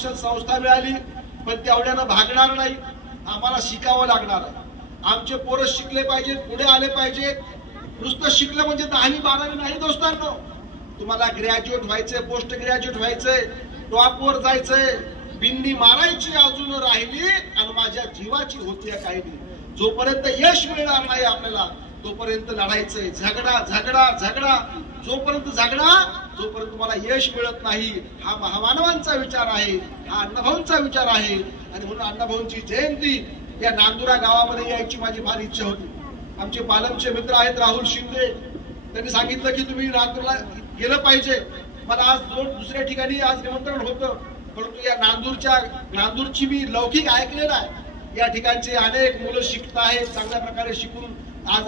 शिक्षण संस्था मिळाली, पण तेवढ्यानं भागणार नाही, आम्हाला शिकावं लागणार आहे. आमचे पोरं शिकले पाहिजेत, पुढे आले पाहिजेत. नुसतं शिकलं म्हणजे 10वी 12वी नाही दोस्तांनो, तुम्हाला ग्रॅज्युएट व्हायचंय, पोस्ट ग्रॅज्युएट व्हायचंय, टॉपवर जायचंय. बिंदी मारायची अजून राहिली आणि माझ्या जीवाची होती काही. जोपर्यंत यश मिळणार नाही आपल्याला तोपर्यंत लढायचंय. झगडा झगडा झगडा, जोपर्यंत झगडा जोपर्यंत तुम्हाला यश मिळत नाही. हा महामानवांचा विचार आहे, हा अण्णाभाऊंचा विचार आहे. आणि म्हणून अण्णाभाऊंची जयंती या नांदुरा गावामध्ये यायची माझी फार इच्छा होती. आमचे पालमचे मित्र आहेत राहुल शिंदे, त्यांनी सांगितलं की तुम्ही नांदूरला गेलं पाहिजे. मला आज दुसऱ्या ठिकाणी आज निमंत्रण होतं, परंतु या नांदूरची मी लौकिक ऐकलेलं आहे. या ठिकाणचे अनेक मुलं शिकत आहेत, चांगल्या प्रकारे शिकून आज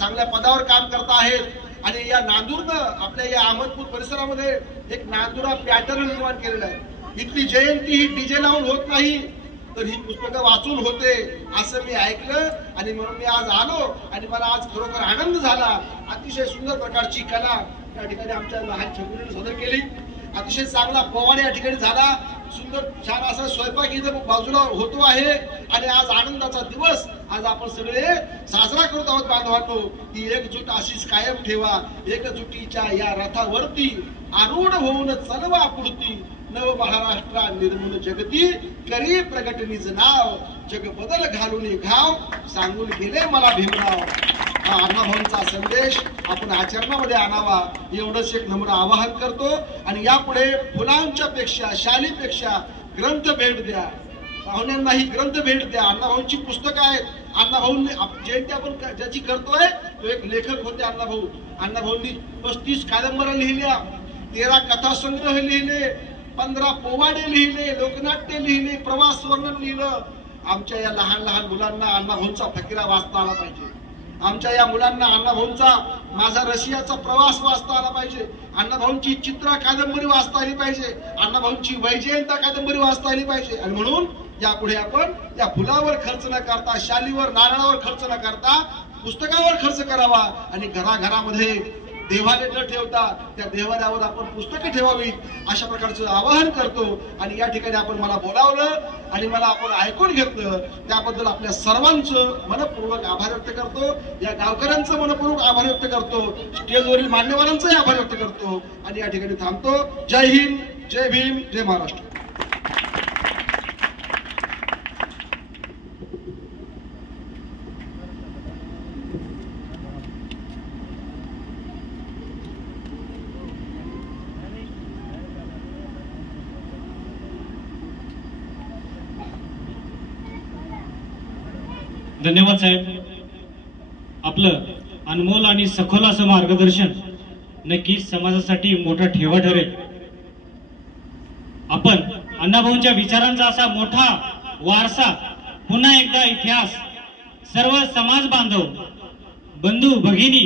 चांगल्या पदावर काम करत आहेत. आणि या नांदूरनं आपल्या या अहमदपूर परिसरामध्ये एक नांदुरा पॅटर्न निर्माण केलेला आहे. इथली जयंती ही डीजे लावून होत नाही, तर ही पुस्तकं वाचून होते असं मी ऐकलं. आणि म्हणून मी आज आलो आणि मला आज खरोखर आनंद झाला. अतिशय सुंदर प्रकारची कला या ठिकाणी आमच्या लहान छकुलीने सादर केली. अतिशय चांगला पोवाड या ठिकाणी झाला. सुंदर छान असा स्वयंपाक इथं बाजूला होतो आहे. आणि आज आनंदाचा दिवस आज आपण सगळे साजरा करत आहोत बांधवांनो. की एकजूट अशीच कायम ठेवा, एकजुटीच्या या रथावरती आरूढ होऊन चलवा पुढती. नव महाराष्ट्रा निर्मूल जगती करी प्रगट निज नाव. जग बदल घालून घाव सांगून गेले मला भीमराव. हा अण्णाभाऊंचा संदेश आपण आचरणामध्ये आणावा एवढंच एक नम्र आवाहन करतो. आणि यापुढे फुलांच्या पेक्षा शालीपेक्षा ग्रंथ भेट द्या, पाहुण्यांनाही ग्रंथ भेट द्या. अण्णाभाऊंची पुस्तकं आहेत. अण्णाभाऊंनी जयंती आपण ज्याची करतोय तो एक लेखक होते अण्णाभाऊ. अण्णाभाऊंनी 35 कादंबऱ्या लिहिल्या, 13 कथासंग्रह लिहिले, 15 पोवाडे लिहिले, लोकनाट्य लिहिले, प्रवास वर्णन लिहिलं. आमच्या या लहान लहान मुलांना अण्णाभाऊंचा फकीरा वाचता आला पाहिजे. आमच्या या मुलांना अण्णाभाऊंचा माझा रशियाचा प्रवास वाचता आला पाहिजे. अण्णाभाऊंची चित्रा कादंबरी वाचता आली पाहिजे. अण्णाभाऊंची वैजयंता कादंबरी वाचता आली पाहिजे. आणि म्हणून यापुढे आपण या फुलावर खर्च न करता, शालीवर नारळावर खर्च न करता पुस्तकावर खर्च करावा. आणि घराघरामध्ये देवालय न ठेवता त्या देवालयावर आपण पुस्तकं ठेवावीत अशा प्रकारचं आवाहन करतो. आणि या ठिकाणी आपण मला बोलावलं आणि मला आपण ऐकून घेतलं त्याबद्दल आपल्या सर्वांचं मनपूर्वक आभार व्यक्त करतो. या गावकऱ्यांचं मनपूर्वक आभार व्यक्त करतो. स्टेजवरील मान्यवरांचाही आभार व्यक्त करतो. आणि या ठिकाणी थांबतो. जय हिंद, जय भीम, जय महाराष्ट्र. धन्यवाद साहेब. आपलं अनमोल आणि सखोल असं मार्गदर्शन नक्कीच समाजासाठी मोठा ठेवा ठरेल. आपण अण्णाभाऊंच्या विचारांचा असा मोठा वारसा, पुन्हा एकदा इतिहास, सर्व समाज बांधव, बंधू भगिनी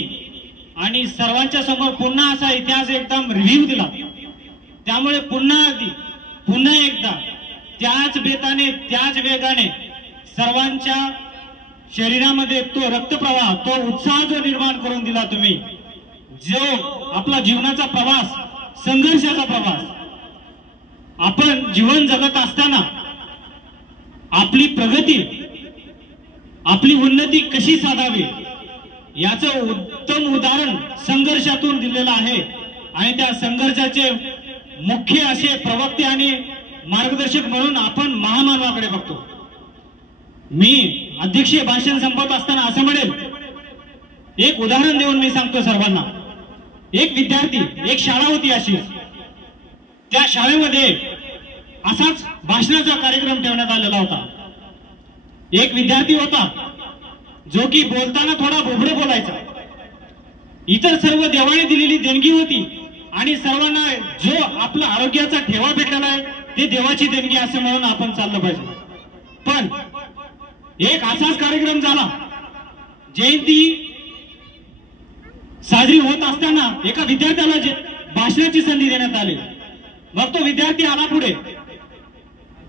आणि सर्वांच्या समोर पुन्हा असा इतिहास एकदम रिव्ह्यू दिला. त्यामुळे पुन्हा एकदा त्याच बेताने, त्याच वेगाने सर्वांच्या शरीरामध्ये तो रक्तप्रवाह, तो उत्साह जो निर्माण करून दिला तुम्ही, जो आपला जीवनाचा प्रवास, संघर्षाचा प्रवास, आपण जीवन जगत असताना आपली प्रगती, आपली उन्नती कशी साधावी याचं उत्तम उदाहरण संघर्षातून दिलेलं आहे. आणि त्या संघर्षाचे मुख्य असे प्रवक्ते आणि मार्गदर्शक म्हणून आपण महामानवाकडे बघतो. मी अध्यक्षीय भाषण संपवत असताना असं म्हणेल, एक उदाहरण देऊन मी सांगतो सर्वांना. एक विद्यार्थी, एक शाळा होती अशी, त्या शाळेमध्ये असाच भाषणाचा कार्यक्रम ठेवण्यात आलेला होता. एक विद्यार्थी होता जो की बोलताना थोडा बोबडं बोलायचा. इतर सर्व देवाने दिलेली देणगी होती आणि सर्वांना जो आपला आरोग्याचा ठेवा भेटलेला आहे ते देवाची देणगी असं म्हणून आपण चाललं पाहिजे. पण एक असाच कार्यक्रम झाला. जयंती साजरी होत असताना एका विद्यार्थ्याला भाषणाची संधी देण्यात आली. मग तो विद्यार्थी आला पुढे.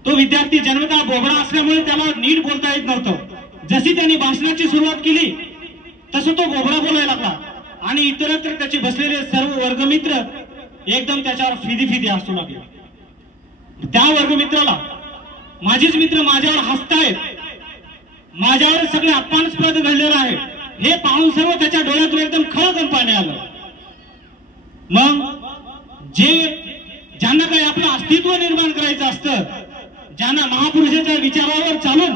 तो विद्यार्थी जन्मतः बोबडा असल्यामुळे त्याला नीट बोलता येत नव्हतं. जशी त्यांनी भाषणाची सुरुवात केली तसं तो बोबडा बोलायला लागला आणि इतरत्र त्याचे बसलेले सर्व वर्गमित्र एकदम त्याच्यावर फिदी हसू लागले. त्या वर्गमित्राला माझेच मित्र माझ्यावर हसतायत, माझ्यावर सगळे अपमानास्पद घडलेलं आहे हे पाहून सर्व त्याच्या डोळ्यातून एकदम खळखळ पाणी आलं. मग ज्यांना काही आपलं अस्तित्व निर्माण करायचं असतं, ज्यांना महापुरुषाच्या विचारावर चालून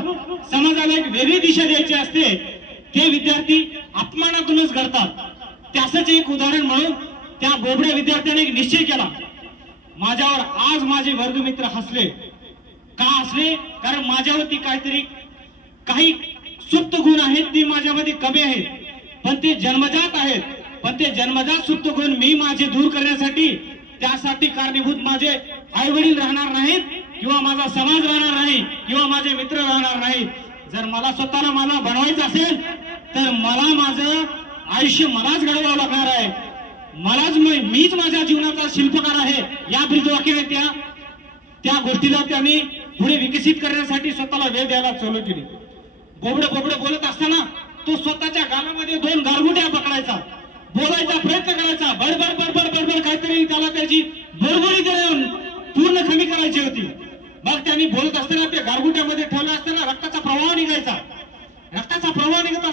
समाजाला एक वेगळी दिशा द्यायची असते, ते विद्यार्थी अपमानातूनच घडतात. त्याचंच एक उदाहरण म्हणून त्या बोबड्या विद्यार्थ्याने एक निश्चय केला, माझ्यावर आज माझे वर्गमित्र हसले. का हसले? कारण माझ्यावरती काही सुप्त गुण आहेत, ते माझ्यामध्ये कमी आहेत, पण ते जन्मजात आहेत. पण ते जन्मजात सुप्त गुण मी माझे दूर करण्यासाठी, त्यासाठी कारणीभूत माझे आई वडील राहणार नाहीत, किंवा माझा समाज राहणार नाही, किंवा माझे मित्र राहणार नाहीत. जर मला स्वतःला मला बनवायचं असेल तर मला माझं आयुष्य मलाच घडवावं लागणार आहे. मीच माझ्या जीवनाचा शिल्पकार आहे. या ब्रीदवाक्याने त्या गोष्टीला त्यांनी पुढे विकसित करण्यासाठी स्वतःला वेळ द्यायला चालू केली. बोबडं बोलत असताना तो स्वतःच्या गालामध्ये 2 गारगुट्या पकडायचा, बोलायचा प्रयत्न करायचा, बडबड काहीतरी त्याला त्याची बडबडी करून पूर्ण कमी करायची होती. मग त्यांनी बोलत असताना ते गारगुट्यामध्ये ठेवलं असताना रक्ताचा प्रवाह निघायचा. रक्ताचा प्रवाह निघत